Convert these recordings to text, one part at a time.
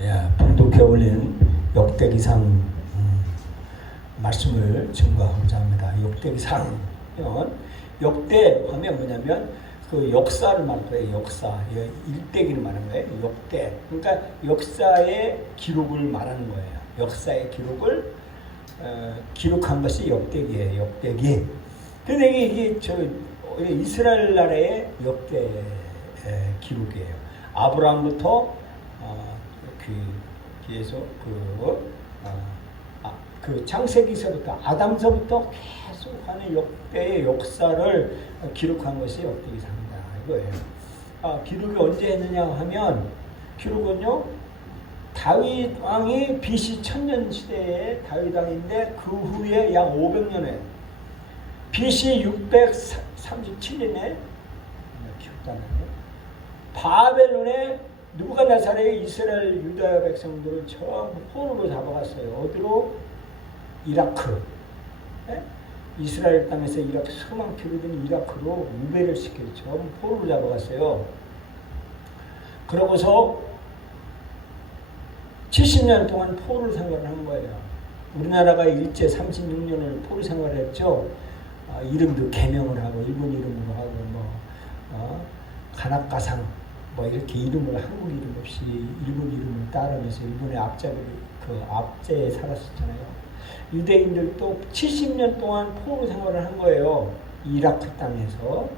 예, 봉독해 올린 역대기상 음, 말씀을 증거하고자 합니다. 역대기상 역대 하면 뭐냐면 그 역사를 말하는 거예요. 역사 예, 일대기를 말하는 거예요. 역대 그러니까 역사의 기록을 말하는 거예요. 역사의 기록을 어, 기록한 것이 역대기예요. 역대기. 근데 이게 저 이스라엘 나라의 역대 에, 기록이에요. 아브라함부터 어, 그 계속 그, 어, 아, 그 창세기서부터 아담서부터 계속 하는 역대의 역사를 기록한 것이 역대기상이다 이거예요. 아, 기록이 언제 했느냐 하면 기록은요 다윗 왕이 BC 천년 시대에 다윗 왕인데 그 후에 약 500년에 BC 637년에 기억나네요. 바벨론에 누부갓네살의 이스라엘 유다 백성들을 전부 포로로 잡아갔어요. 어디로? 이라크. 예? 이스라엘 땅에서 이라크 수만 킬로된 이라크로 우배를 시켜서 전부 포로로 잡아갔어요. 그러고서 70년 동안 포로 생활을 한 거예요. 우리나라가 일제 36년을 포로 생활을 했죠. 아, 이름도 개명을 하고 일본 이름으로 하고 뭐 어, 가나가상 뭐 이렇게 이름을 한국 이름 없이 일본 이름을 따르면서 일본의 앞자를 그 앞제에 살았었잖아요. 유대인들도 70년 동안 포로 생활을 한 거예요. 이라크 땅에서.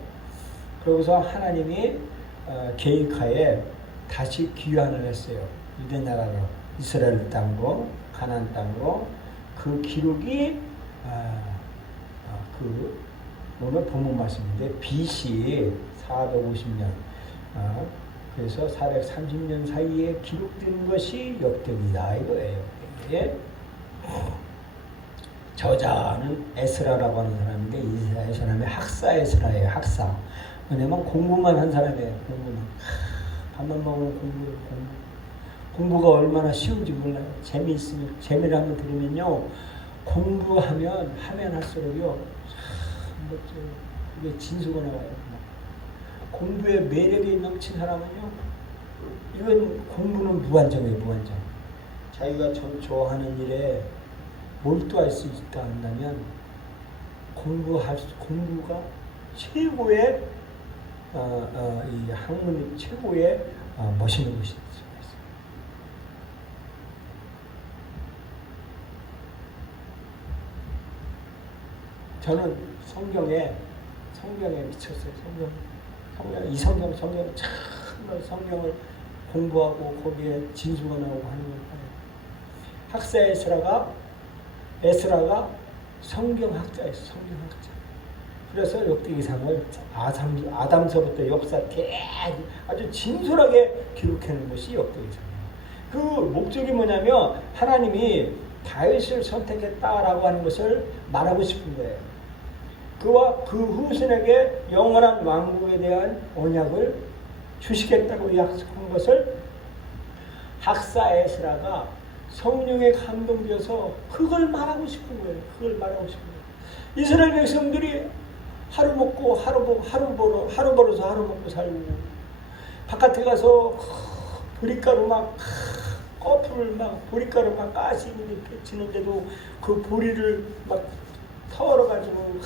그러고서 하나님이 어, 계획하에 다시 귀환을 했어요. 유대 나라로 이스라엘 땅으로 가나안 땅으로 그 기록이 아, 아, 그 오늘 본문 말씀인데 BC 450년 아, 그래서 430년 사이에 기록된 것이 역대기다 이거예요. 역대기. 저자는 에스라라고 하는 사람인데 이 사람이 학사 에스라예요. 학사. 왜냐면 공부만 한 사람이에요. 공부만. 하, 밥만 먹으면 공부, 공부. 공부가 얼마나 쉬운지 몰라요. 재미있으면 재미를 한번 들으면요. 공부하면 하면 할수록요. 참 멋져요. 이게 진수가 나와요. 공부에 매력이 넘친 사람은요. 이건 공부는 무한정이에요. 무한정. 자기가 저, 좋아하는 일에 몰두할 수 있다 한다면 공부할 수, 공부가 최고의 어, 어, 이 학문의 최고의 어, 멋있는 것이. 저는 성경에 성경에 미쳤어요. 성경 이 성경 성경 정말 성경을 공부하고 거기에 진수가 나오고 하는 걸 봐요. 학사 에스라가 에스라가 성경학자였어. 성경학자. 그래서 역대기상을 아담, 아담서부터 역사 계속 아주 진솔하게 기록하는 것이 역대기상이에요. 그 목적이 뭐냐면 하나님이 다윗을 선택했다라고 하는 것을 말하고 싶은 거예요. 그와 그 후손에게 영원한 왕국에 대한 언약을 주시겠다고 약속한 것을 학사 에스라가 성령에 감동되어서 그걸 말하고 싶은 거예요. 그걸 말하고 싶은 거예요. 이스라엘 백성들이 하루 먹고 하루 먹고 하루 벌어 하루 벌어서 하루 먹고 살고 바깥에 가서 보리가루 막 커플을 막 보리가루 막 까시는데도 그 보리를 막 털어가지고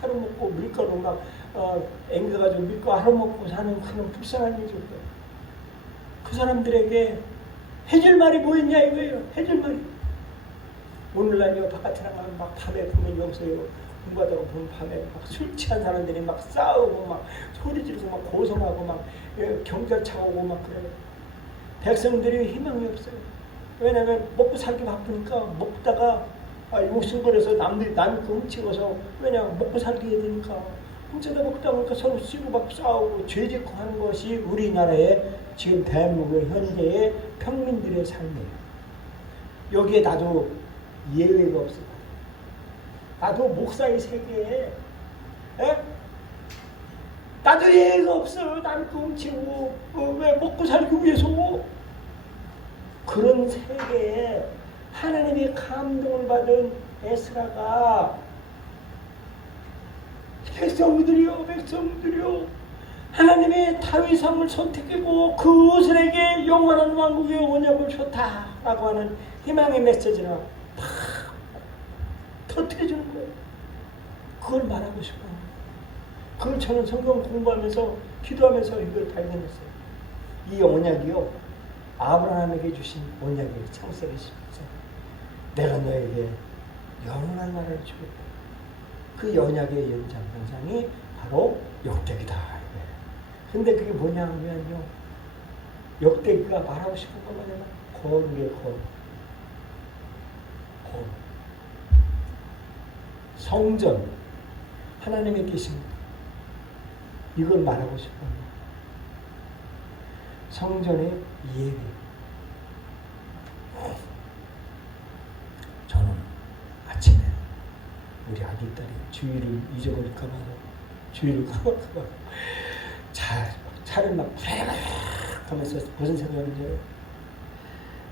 하루 먹고 밀가루 막 어, 앵겨가지고 밀가루 하루 먹고 사는 그런 불쌍한 일이 없어요. 그 사람들에게 해줄 말이 뭐 있냐 이거예요. 해줄 말이. 오늘날요 바깥에 나가면 막 밤에 보면 여기서요 공부하다가 보면 밤에 막술 취한 사람들이 막 싸우고 막 소리 지르고 막 고성하고 막 예, 경찰차 오고 막 그래요. 백성들이 희망이 없어요. 왜냐면 먹고 살기 바쁘니까 먹다가 아, 욕심 부려서 남들이 남이 그 훔치고서 왜냐 먹고 살기 해야 되니까 훔쳐다 먹다 보니까 서로 쓰고 막 싸우고 죄짓고 하는 것이 우리나라의 지금 대한민국의 현재의 평민들의 삶이에요. 여기에 나도 예외가 없어. 나도 목사의 세계에 에? 나도 예외가 없어. 그 훔치고 어, 왜 먹고 살기 위해서 그런 세계에 하나님의 감동을 받은 에스라가 백성들이요 백성들이요 하나님이 다윗 왕을 선택하고 그 우슬에게 영원한 왕국의 원약을 줬다라고 하는 희망의 메시지나 팍 터뜨려주는 거예요. 그걸 말하고 싶어요. 그걸 저는 성경 공부하면서 기도하면서 이걸 발견했어요. 이 언약이요 아브라함에게 주신 언약의 창세기십니다. 내가 너에게 영원한 나라를 주겠다. 그 언약의 연장선상이 바로 역대기다. 근데 그게 뭐냐 하면요. 역대기가 말하고 싶은 건 뭐냐면 거룩의 거룩. 거룩. 성전. 하나님의 계신 이걸 말하고 싶어요. 성전의 예배. 저는 아침에 우리 아들 딸이 주의를 잊어버릴까 봐 까먹을까 봐 차, 차를 막 부랴부랴 하면서 무슨 생각인지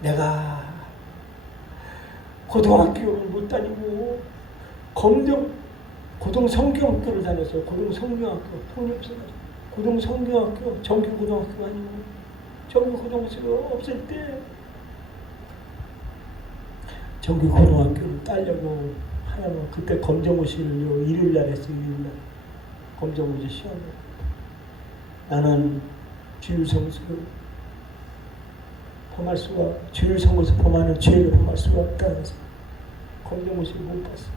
내가 고등학교를 못 다니고 검정 고등 성경학교를 다녀서 고등 성경학교 돈이 없어가지고 고등 성경학교 정규 고등학교 아니고 정규 고등학교가 없을 때 정규 고등학교를 따려고 하나는 그때 검정고시를요 일요일 날 했어요 일요일 날 검정고시 시험을 나는 주일 성수 범할 수가 주일성에서 범하는 죄를 범할 수가 없다 해서 검정고시를 못 봤어.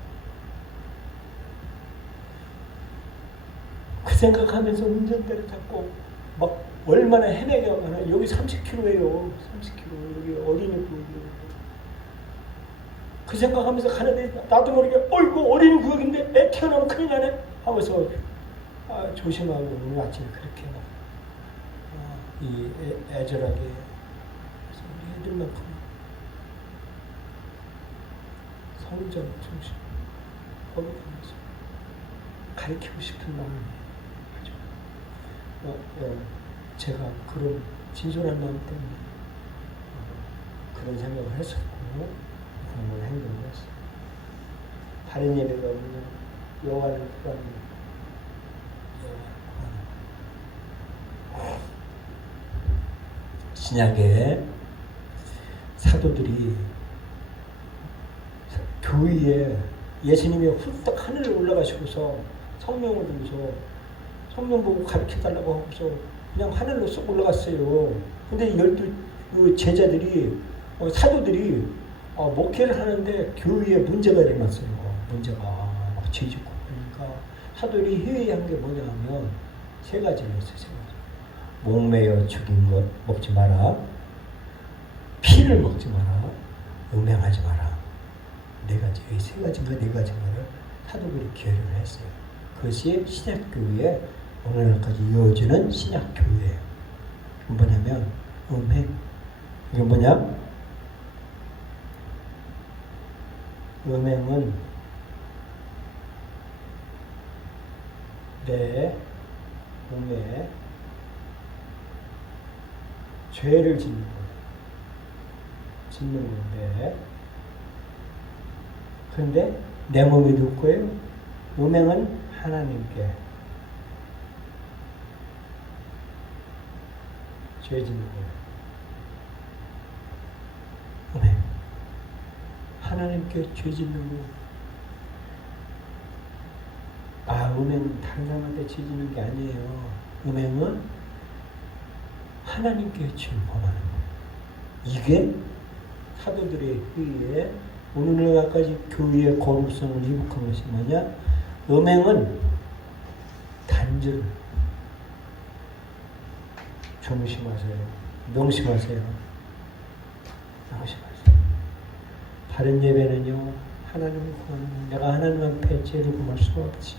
그 생각하면서 운전대를 잡고 막 얼마나 헤매게 하나 여기 30km예요. 30km 여기 어린이 구 그 생각하면서 가는데 나도 모르게 어이구 어린이 구역인데 애 태어나면 큰일 나네 하면서 아, 조심하고 오늘 아침에 그렇게 막, 아, 이 애, 애절하게 그래서 우리 애들만큼 성전 중심 거룩하면서 가르치고 싶은 마음이 아주 어, 어, 제가 그런 진솔한 마음 때문에 어, 그런 생각을 했었고 걸 행동을 했어요. 다른 예배가 없는 여호와를 구하는 신약의 사도들이 교회에 예수님이 훌떡 하늘을 올라가시고서 성령을 주면서 성령 보고 가르쳐 달라고 하고서 그냥 하늘로 쏙 올라갔어요. 근데 열두 그 제자들이 어, 사도들이 어, 목회를 하는데 교회에 문제가 일어났어요. 문제가 막 죄짓고 그러니까 사도들이 회의한 게 뭐냐면 세 가지였어요. 세 가지. 목매여 죽인 것 먹지 마라. 피를 먹지 마라. 음행하지 마라. 네 가지, 이세 가지인가 네 가지인가를 사도들이 기회를 했어요. 그것이 신약교회에 오늘날까지 이어지는 신약교회예요. 뭐냐면 음행. 이게 뭐냐? 음행은 내 몸에 죄를 짓는 것, 짓는 건데, 그런데 내 몸이 누구예요? 음행은 하나님께 죄 짓는 거예요. 음행. 하나님께 죄 짓는 거. 아, 음행은 다른 사람한테 죄 짓는 게 아니에요. 음행은 하나님께 죄를 범하는 거예요. 이게 사도들의 회의에 오늘날까지 교회의 거룩성을 이룩한 것이 뭐냐? 음행은 단절 조심하세요. 명심하세요. 명심하세요. 다른 예배는요, 구하는 내가 하나님 앞에 죄를 범할 수가 없지.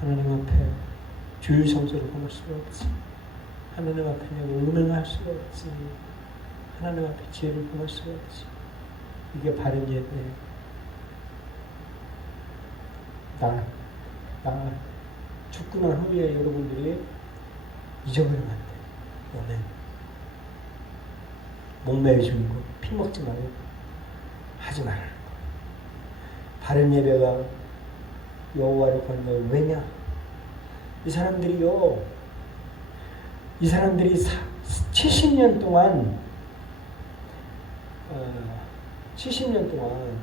하나님 앞에 주일 성소를 범할 수가 없지. 하나님 앞에 내가 음행할 수가 없지. 하나님 앞에 죄를 범할 수가 없지. 이게 바른 예배예요. 나, 나 죽고 난 후에 여러분들이 잊어버리면 안 돼. 오늘 목매여 주는 거, 피 먹지 말고 하지 말라는 거. 바른 예배가 여호와를 거 왜냐? 이 사람들이요 이 사람들이 70년 동안 어, 70년 동안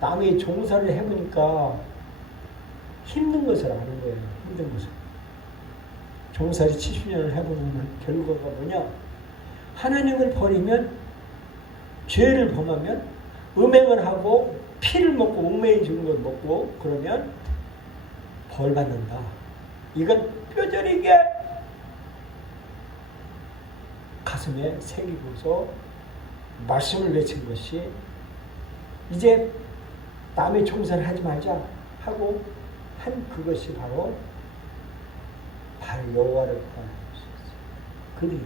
남의 종사를 해보니까 힘든 것을 아는 거예요. 힘든 것을. 종사를 70년을 해보면 결과가 뭐냐? 하나님을 버리면 죄를 범하면 음행을 하고 피를 먹고 옥매인 죽은 걸 먹고 그러면 벌 받는다. 이건 뼈저리게 가슴에 새기고서 말씀을 외친 것이 이제 남의 종사를 하지 말자 하고 한 그것이 바로 바로 여호와를 구하는 것이었어요. 그들이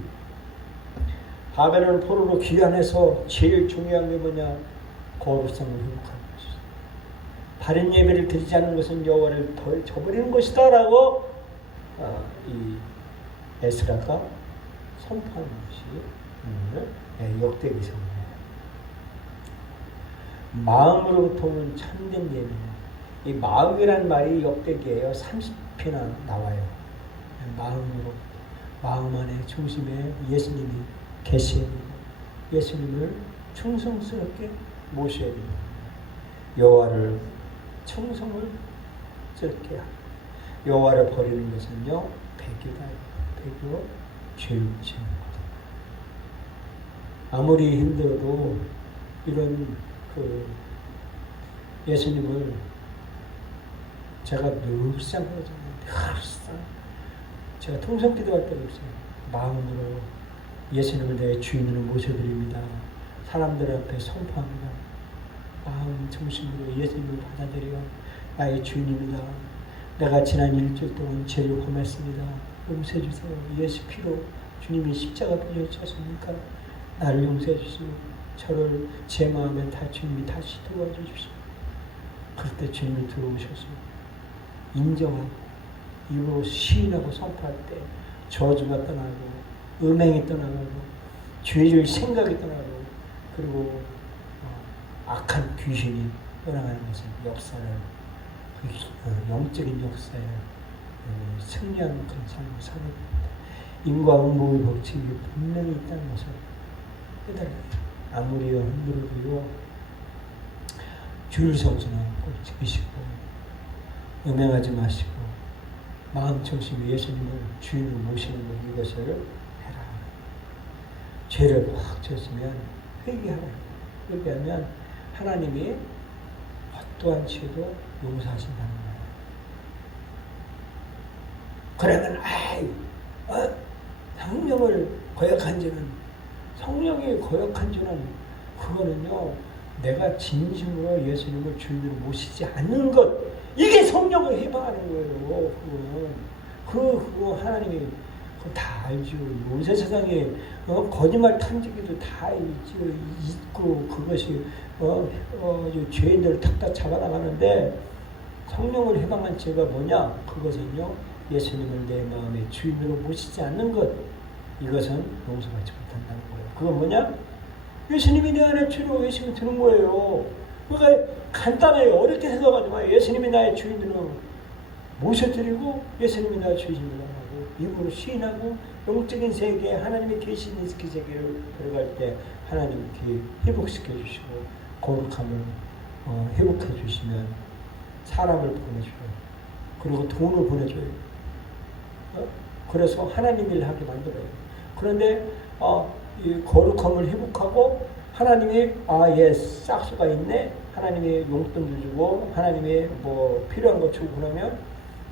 바벨론 포로로 귀환해서 제일 중요한 게 뭐냐? 거룩성을 회복하는 것이죠. 바른 예배를 드리지 않는 것은 여호와를 벌 저버리는 것이다라고 어, 이 에스라가 선포하는 것이 오늘 네, 역대기서입니다. 마음으로부터는 참된 예배. 이 마음이라는 말이 역대기에요. 30회나 나와요. 마음으로 마음 안에 중심에 예수님이 계시는 예수님을 충성스럽게 모셔야 됩니다. 여호와를 충성을 하고 여호와를 버리는 것은요 배교다. 배교 죄를 지는 것. 아무리 힘들어도 이런 그 예수님을 제가 늘상 그러잖아요. 늘상 제가 통성 기도 할 때도 있어요. 마음으로 예수님을 내 주인으로 모셔드립니다. 사람들 앞에 선포합니다. 마음 중심으로 예수님을 받아들여 나의 주인입니다. 내가 지난 일주일 동안 죄를 범했습니다. 용서해 주세요. 예수 피로 주님이 십자가 부여쳤으니까 나를 용서해 주시고 저를 제 마음에 다 주님이 다시 도와주십시오. 그럴 때 주님이 들어오셔서 인정하고 입으로 시인하고 선포할 때 저주가 떠나고 음행이 떠나고 죄질 생각이 떠나고 그리고 어, 악한 귀신이 떠나가는 것은 역사를 그 어, 영적인 역사에 어, 승리하는 그런 삶을 살아야 됩니다. 인과응보의 법칙이 분명히 있다는 것을 깨달아요. 아무리 줄 성수는 꼭 지키시고 음행하지 마시고 마음 중심에 예수님을 주인으로 모시는 것 이것을. 죄를 확 졌으면 회개하라. 회개하면 하나님이 어떠한 죄도 용서하신다는 거예요. 그러면 아이 어? 성령을 거역한 죄는 성령이 거역한 죄는 그거는요 내가 진심으로 예수님을 주인으로 모시지 않는 것 이게 성령을 해방하는 거예요. 그거는 그 그거 하나님이 다 알죠. 요새 세상에 어, 거짓말 탐지기도 다 있죠. 있고 그것이 어, 어, 이 죄인들을 탁탁 잡아나가는데 성령을 해방한 죄가 뭐냐? 그것은요 예수님을 내 마음의 주인으로 모시지 않는 것 이것은 용서받지 못한다는 거예요. 그건 뭐냐? 예수님이 내 안에 주로 예수님이 드는 거예요. 그러니까 간단해요. 어렵게 생각하지 마요. 예수님이 나의 주인으로 모셔드리고 예수님이 나의 주인으로 입으로 시인하고 영적인 세계에 하나님의 계시는 그 세계로 들어갈 때 하나님 이 회복시켜 주시고 거룩함을 어, 회복해 주시면 사람을 보내줘요. 그리고 돈을 보내줘요. 어? 그래서 하나님 일을 하게 만들어요. 그런데 어, 이 거룩함을 회복하고 하나님이 아 예 싹수가 있네 하나님이 용돈도 주고 하나님이 뭐 필요한 거 주고 그러면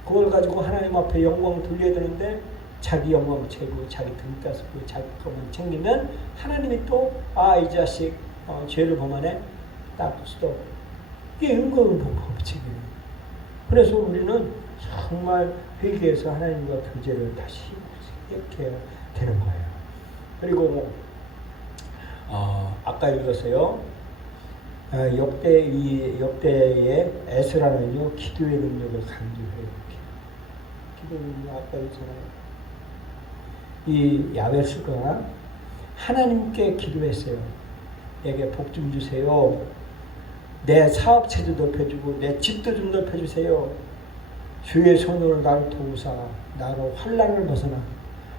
그걸 가지고 하나님 앞에 영광을 돌려야 되는데 자기 영광 채고 자기 등 따스고 자기 것만 챙기면 하나님이 또 아 이 자식 어, 죄를 범하네 딱 스톱 이게 은거은 법칙이에요 그래서 우리는 정말 회개해서 하나님과 교제를 다시 이렇게 되는 거예요 그리고 어, 아까 읽었어요. 어, 역대 이 역대의 에스라는요 기도의 능력을 강조해요. 아까. 이 야베스가 하나님께 기도했어요. 내게 복 좀 주세요. 내 사업체도 넓혀주고 내 집도 좀 넓혀주세요. 주의 손으로 나를 도우사 나로 환란을 벗어나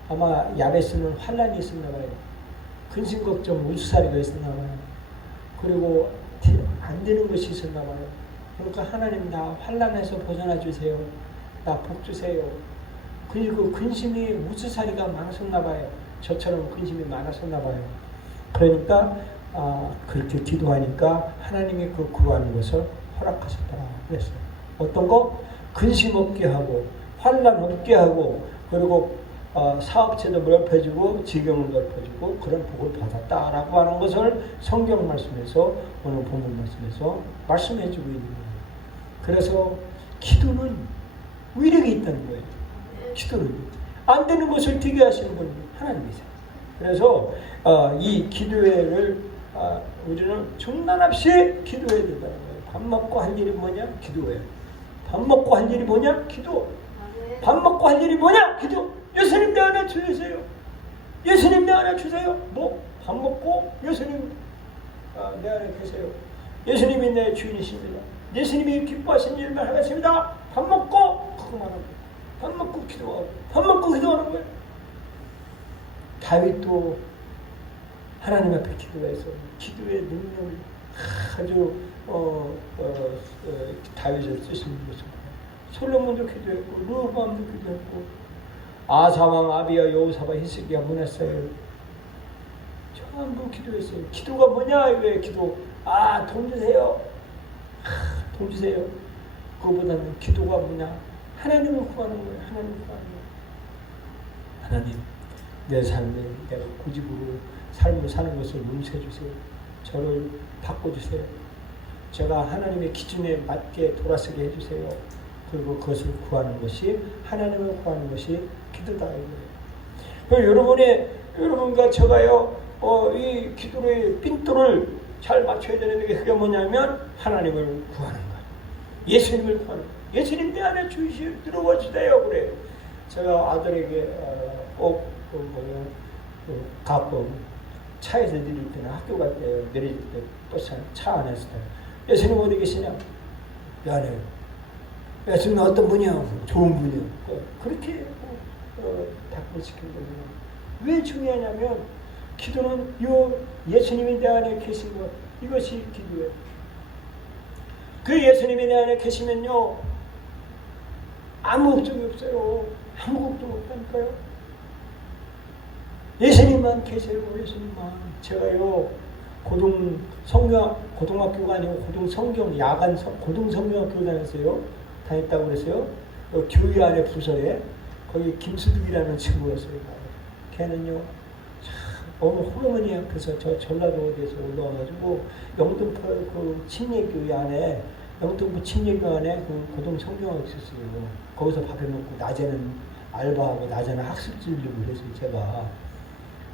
아마 야베스는 환란이 있었나 봐요. 근심 걱정 우수사리가 있었나 봐요. 그리고 안 되는 것이 있었나 봐요. 그러니까 하나님 나 환란에서 벗어나 주세요. 나 복 주세요. 그리고 근심이 우수사리가 많았었나 봐요. 저처럼 근심이 많았었나 봐요. 그러니까 아, 그렇게 기도하니까 하나님이 그 구하는 것을 허락하셨더라 그랬어요. 어떤 거? 근심 없게 하고 환란 없게 하고 그리고 어, 사업체도 넓혀주고 지경을 넓혀주고 그런 복을 받았다라고 하는 것을 성경 말씀에서 오늘 본문 말씀에서 말씀해주고 있는 거예요. 그래서 기도는 위력이 있다는 거예요. 기도는 안 되는 것을 되게 하시는 분이 하나님이세요. 그래서 어, 이 기도회를 어, 우리는 중단 없이 기도해야 된다는 거예요. 밥 먹고 할 일이 뭐냐? 기도해. 밥 먹고 할 일이 뭐냐? 기도. 밥 먹고 할 일이 뭐냐? 기도. 예수님 내 안에 주세요. 예수님 내 안에 주세요. 뭐? 밥 먹고 예수님 아, 내 안에 계세요. 예수님이 내 주인이십니다. 예수님이 기뻐하신 일만 하겠습니다. 밥 먹고 그거만 하고 밥 먹고 기도하고 밥 먹고 기도하는 거예요. 다윗도 하나님 앞에 기도해서 기도의 능력을 아주 어, 어, 어, 다윗을 쓰시는 것을 솔로몬도 기도했고 르호보암도 기도했고 아사왕 아비야 여호사바 히스기야 문했어요. 전부 기도했어요. 기도가 뭐냐 왜 기도? 아돈 주세요. 아, 돈 주세요. 그거보다는 기도가 뭐냐? 하나님을 구하는 거예요. 하나님을 구하는 거예요. 하나님 내 삶에 내가 고집으로 삶을 사는 것을 용서해 주세요. 저를 바꿔주세요. 제가 하나님의 기준에 맞게 돌아서게 해주세요. 그리고 그것을 구하는 것이 하나님을 구하는 것이 기도다 이거예요. 여러분의 여러분과 저가요 어, 이 기도의 핀도를 잘 맞춰야 되는데 그게 뭐냐면 하나님을 구하는 거예요. 예수님을 구하는 거예요. 예수님 내 안에 주시 들어와 주세요 그래. 제가 아들에게 어, 꼭 그, 뭐냐, 그 가끔 차에서 내릴 때나 학교 갈 때 내릴 때 버스 안- 차 안에서 예수님 어디 계시냐? 미안해요. 예수님 어떤 분이야? 좋은 분이요. 어, 그렇게 어, 답변시킨 거예요. 왜 중요하냐면 기도는 요 예수님이 내 안에 계신 것 이것이 기도예요. 그 예수님이 내 안에 계시면요 아무 걱정이 없어요. 아무 걱정 없다니까요. 예수님만 계세요. 예수님만. 제가요 고등 성경 고등학교가 아니고 고등 성경 야간 성, 고등 성경학교 다녔어요. 다녔다고 그랬어요. 어, 교회 안에 부서에 거기 김수득이라는 친구였어요. 걔는요 참 어느 호르몬이 앞에서 저 전라도 어디에서 올라와가지고 영등포 그 침례교회 안에 영등포 침례교회 안에 그 고등 성경학교 있었어요. 거기서 밥해 먹고 낮에는 알바하고 낮에는 학습지를 그랬어요. 제가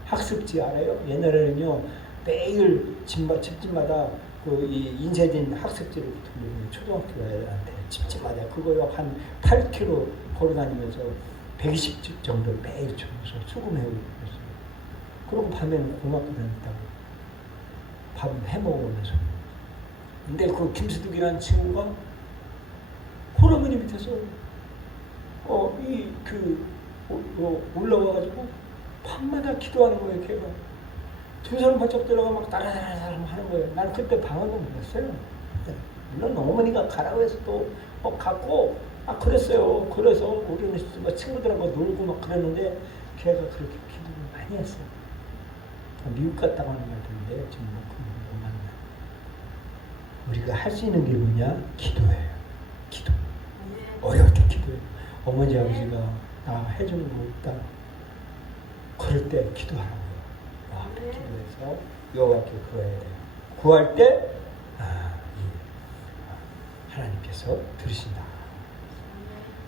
학습지 알아요? 옛날에는요 매일 집마, 집집마다 그 이 인쇄된 학습지를 돌려요 초등학교 애들한테 집집마다 그거요 한 8km 걸어다니면서 120집 정도 매일 주면서 수금해 오고 그랬어요. 그러고 밤에는 고등학교 다녔다고 밥 해먹으면서 근데 그 김수득이라는 친구가 호르몬이 밑에서 어 이 그 어, 올라와가지고 밤마다 기도하는 거예요, 걔가. 두 사람 번쩍 들어가 막 따라다라다라 하는 거예요. 난 그때 방언도 몰랐어요. 물론 어머니가 가라고 해서 또뭐 갔고, 아, 그랬어요. 그래서 우리는 뭐 친구들하고 놀고 막 그랬는데, 걔가 그렇게 기도를 많이 했어요. 미국 갔다고 하는 말 듣는데, 지금 뭐 만나. 우리가 할 수 있는 게 뭐냐? 기도예요. 기도. 어려울 때 기도해요. 어머니, 아버지가 나 해주는 거 없다. 그럴 때 기도하라고요. 와, 기도해서 여호와께 구해야 돼요. 구할 때 아, 이, 하나님께서 들으신다.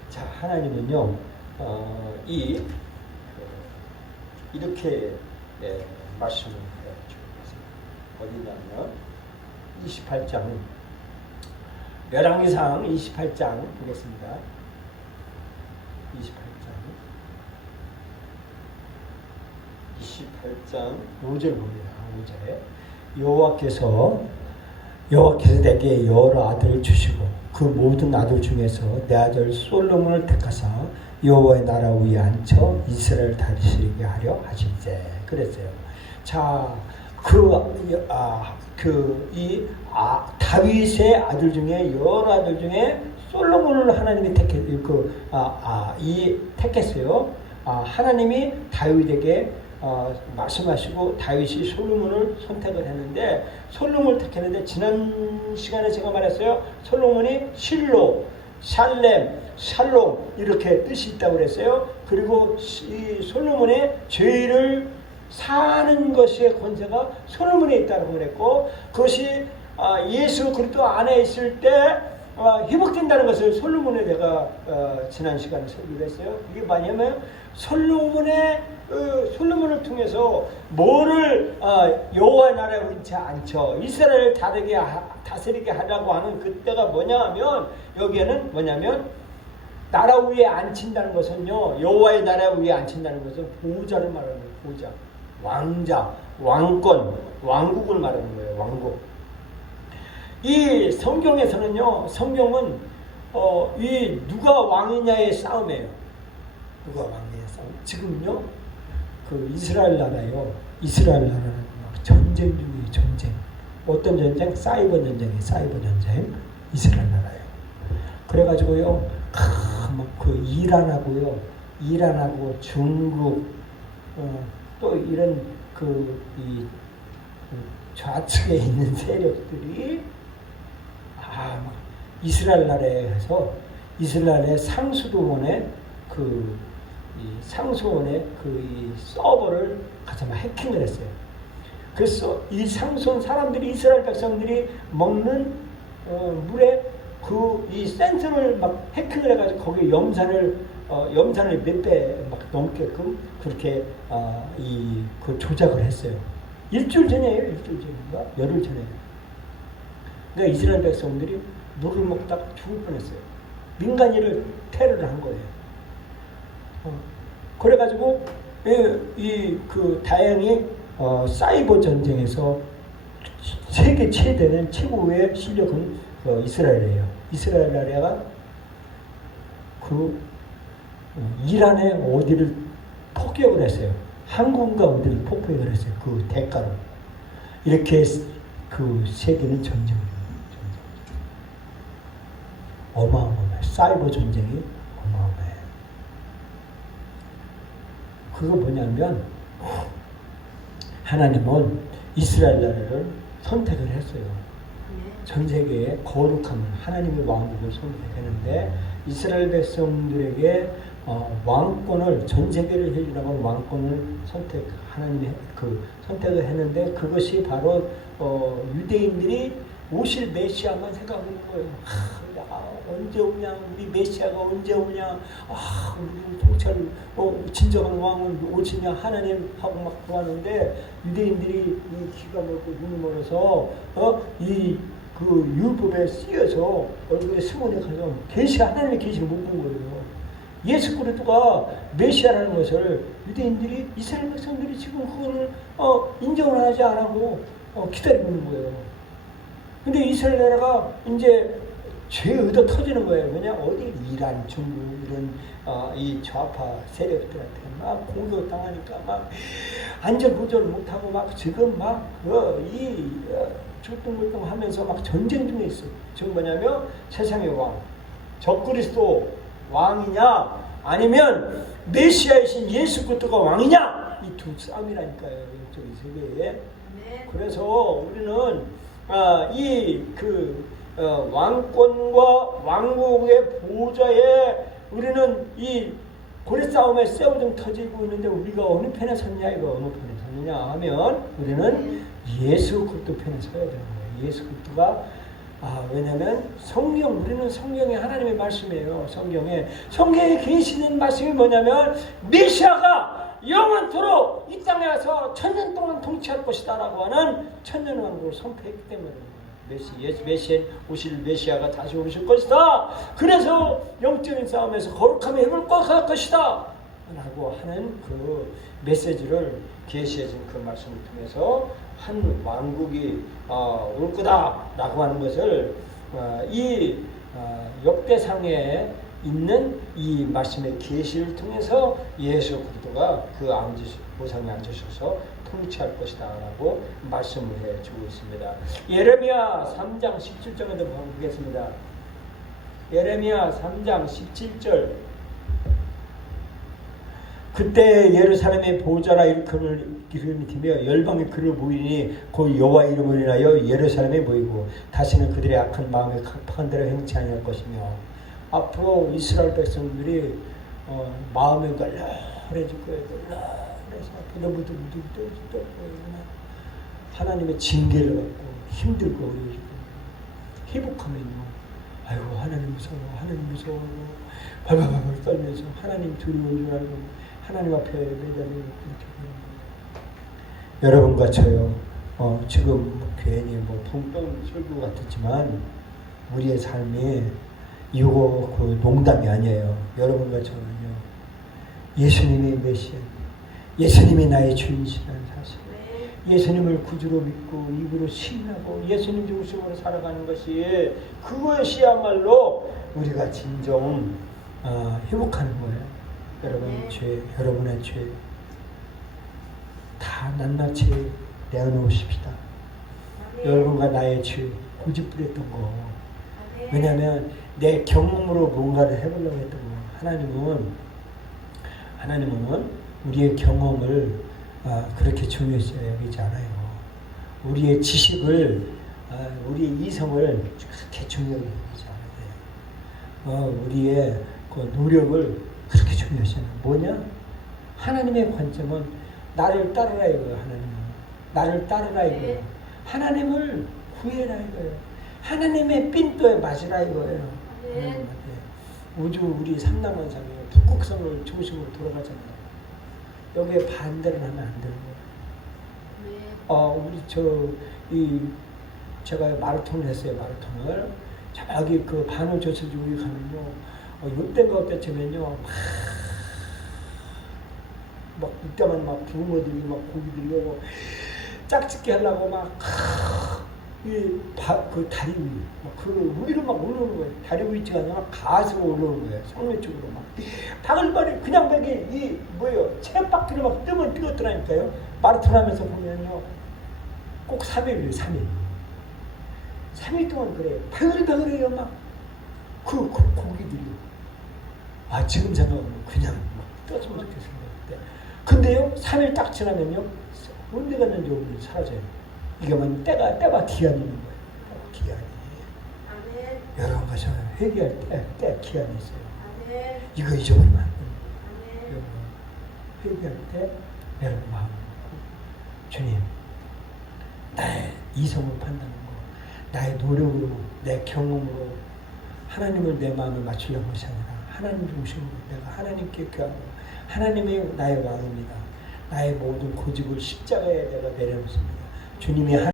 자, 하나님은요, 어, 이 어, 이렇게 예, 말씀을 해주고 계세요. 어디냐면 28장 열왕기상 28장 보겠습니다. 28장 28장 5절 봅니다. 5절에 여호와께서 여호와께서 내게 여러 아들을 주시고 그그 모든 아들 중에서 내 아들 솔로몬을 택하사 여호와의 나라 위에 앉혀 이스라엘 다스리게 하려 하시제 그랬어요. 자, 그, 아, 그, 이, 아, 다윗의 아들 중에, 여러 아들 중에 솔로몬을 하나님이 택했, 그, 아, 아, 이, 택했어요. 아, 하나님이 다윗에게 어, 말씀하시고 다윗이 솔로몬을 선택을 했는데 솔로몬을 택했는데 지난 시간에 제가 말했어요. 솔로몬이 실로, 샬렘, 샬롬 이렇게 뜻이 있다고 그랬어요. 그리고 이 솔로몬의 죄를 사는 것의 권세가 솔로몬에 있다고 그랬고 그것이 아, 예수 그리스도 안에 있을 때 어, 회복된다는 것을 솔로몬에 내가 어, 지난 시간에 설교를 했어요. 이게 뭐냐면 솔로몬의 어, 솔로몬을 통해서 뭐를 어, 여호와의 나라에 옳지 않죠. 이스라엘을 다르게 하, 다스리게 하려고 하는 그때가 뭐냐하면 여기에는 뭐냐면 나라 위에 앉힌다는 것은요 여호와의 나라 위에 앉힌다는 것은 보호자를 말하는 거예요. 보호자, 왕자, 왕권, 왕국을 말하는 거예요. 왕국. 이 성경에서는요 성경은 어, 이 누가 왕이냐의 싸움이에요. 누가 왕이냐의 싸움. 지금요 그 이스라엘 나라요. 이스라엘 나라는 막 전쟁 중에 전쟁. 어떤 전쟁? 사이버 전쟁이 사이버 전쟁. 이스라엘 나라요. 그래가지고요, 막그 이란하고요, 이란하고 중국, 어, 또 이런 그 이 좌측에 있는 세력들이 아, 막 이스라엘 나라에서 이스라엘의 상수도원의 그 상수원의 그이 서버를 가서 막 해킹을 했어요. 그래서 이 상수원 사람들이 이스라엘 백성들이 먹는 어, 물에 그 이 센서를 막 해킹을 해가지고 거기에 염산을 어, 염산을 몇 배 막 넘게끔 그렇게 어, 이그 조작을 했어요. 일주일 전에요, 일주일 전인가 열흘 전에. 그러니까 이스라엘 백성들이 물을 먹다가 죽을 뻔했어요. 민간인을 테러를 한 거예요. 어, 그래가지고 이그 다행히 어, 사이버 전쟁에서 세계 최대는 최고의 실력은 어, 이스라엘이에요. 이스라엘 나라가 그 어, 이란의 어디를 폭격을 했어요. 한국인가 어디를 폭격을 했어요. 그 대가로 이렇게 그 세계는 전쟁. 어마어마해. 사이버 전쟁이 어마어마해. 그거 뭐냐면 하나님은 이스라엘 나라를 선택을 했어요. 전 세계의 거룩함을 하나님의 왕국을 선택했는데 이스라엘 백성들에게 어, 왕권을 전 세계를 해주라고 왕권을 선택 하나님이 그 선택을 했는데 그것이 바로 어, 유대인들이 오실 메시아만 생각하는 거예요. 하, 야, 언제 오냐? 우리 메시아가 언제 오냐? 아, 우리 통찰 어, 진정한 왕은 오시냐? 하나님 하고 막 구하는데 유대인들이 이 귀가 멀고 눈이 멀어서 어, 이그 율법에 쓰여서 얼굴에 스모니 가서 계시 하나님의 계시를 못 본 거예요. 예수 그리스도가 메시아라는 것을 유대인들이 이스라엘 백성들이 지금 그거를 어, 인정을 하지 않고 어, 기다리고 있는 거예요. 근데 이스라엘 나라가 이제 죄 얻어 터지는 거예요. 왜냐 어디 이란, 중국 이런 어, 이 좌파 세력들한테 막 공격 당하니까 막 보존을 못하고 막 지금 막이 어, 출동물동 하면서 막 전쟁 중에 있어. 지금 뭐냐면 세상의 왕, 적그리스도 왕이냐 아니면 메시아이신 예수 그리스도가 왕이냐 이 두 싸움이라니까요. 저기 세계에. 그래서 우리는 아, 이그 어, 왕권과 왕국의 보좌에 우리는 이 고래 싸움에 쇠오등 터지고 있는데 우리가 어느 편에 섰냐 이거 어느 편에 섰느냐 하면 우리는 예수 그리스도 편에 서야 되는 거예요. 예수 그리스도가 아 왜냐하면 성경 우리는 성경에 하나님의 말씀이에요. 성경에 성경에 계시는 말씀이 뭐냐면 메시아가 영원토록 이 땅에 와서 천년 동안 통치할 것이다라고 하는 천년 왕국을 선포했기 때문에 메시 예수 메시아 오실 메시아가 다시 오실 것이다. 그래서 영적인 싸움에서 거룩함의 힘을 꽉할 것이다. 라고 하는 그 메시지를 계시해진 그 말씀을 통해서 한 왕국이 어, 올 거다라고 하는 것을 어, 이 아, 역대상에 있는 이 말씀의 계시를 통해서 예수 그리스도가 그 앉으 보상에 앉으셔서 통치할 것이다라고 말씀을 해주고 있습니다. 예레미야 3장 17절에도 보겠습니다. 예레미야 3장 17절 그때 예루살렘의 보좌라 일컬음을 이름이 며 열방의 그를 보이니 곧 여호와 이름을 인하여 예루살렘에 보이고 다시는 그들의 악한 마음에 각박한 대로 행치 아니할 것이며 앞으로 이스라엘 백성들이 어, 마음에 널널해질 거예요. 널널해서 부들부들부들 하나님의 징계를 받고 힘들고 그러시고 회복하면요. 아이고 하나님 무서워 하나님 무서워 발발발발 떨면서 하나님 두려운 줄 알고 하나님 앞에 거예요. 여러분과 저요 어, 지금 괜히 뭐 붕떠 설교 같았지만 우리의 삶이 이거 그 농담이 아니에요. 여러분과 저는요 예수님이 메시아 예수님이 나의 주인이시라는 사실 예수님을 구주로 믿고 입으로 신하고 예수님 중심으로 살아가는 것이 그것이야말로 우리가 진정 어, 회복하는 거예요. 여러분의 네. 죄, 여러분의 죄 다 낱낱이 내어놓으십시다. 여러분과 나의 죄, 고집부렸던 거. 왜냐하면 내 경험으로 뭔가를 해보려고 했던 거. 하나님은 하나님은 우리의 경험을 아, 그렇게 중요시 여기지 않아요. 우리의 지식을 아, 우리의 이성을 그렇게 중요하게 여기지 않아요. 어, 우리의 그 노력을 그렇게 중요시 하는 뭐냐? 하나님의 관점은 나를 따르라 이거예요. 하나님은 나를 따르라 이거예요. 네. 하나님을 구해라 이거예요. 하나님의 삔또에 맞으라 이거예요. 네. 하나님한테. 우주 우리 삼남원상에 북극성을 중심으로 돌아가잖아요. 여기에 반대를 하면 안 되는 거예요. 어, 우리 저, 이, 제가 마라톤을 했어요, 마라톤을. 저기 그 반을 저서 우리 가면요. 어, 이때가 어때쯤면요. 막, 막, 이때만 막 붕어들이 막 고기들이 오고, 짝짓기 하려고 막, 이, 바, 그 다리 위, 막, 그 위로 막 올라오는 거예요. 다리 위치가 아니라 가슴으로 올라오는 거예요. 성면 쪽으로 막. 바글바글 그냥 벽에 이, 뭐예요. 채바퀴를 막 뜨면 뜨겁더라니까요. 마라톤 하면서 보면요. 꼭 3일이에요, 3일. 3일 동안 그래요. 바글바글해요, 막. 그, 그 고기들이. 아, 지금 생각하면 그냥 막 떠졌으면 좋겠어요. 그때. 근데요, 3일 딱 지나면요, 언제 갔는지 오늘 사라져요. 이게 뭐 때가, 때가 기한이 있는 거예요. 때가 기한이. 여러분과 저는 회개할 때, 때 기한이 있어요. 이거 잊어버리면 안 돼요. 여러분, 회개할 때 여러분 마음 주님 나의 이성을 판단하는 거 나의 노력으로 내 경험으로 하나님을 내 마음에 것이 아니라 하나님 중심으로 내가 하나님께 교하고 하나님의 나의 마음이다. 나의 모든 고집을 십자가에 내가 내려놓습니다. 주님이 하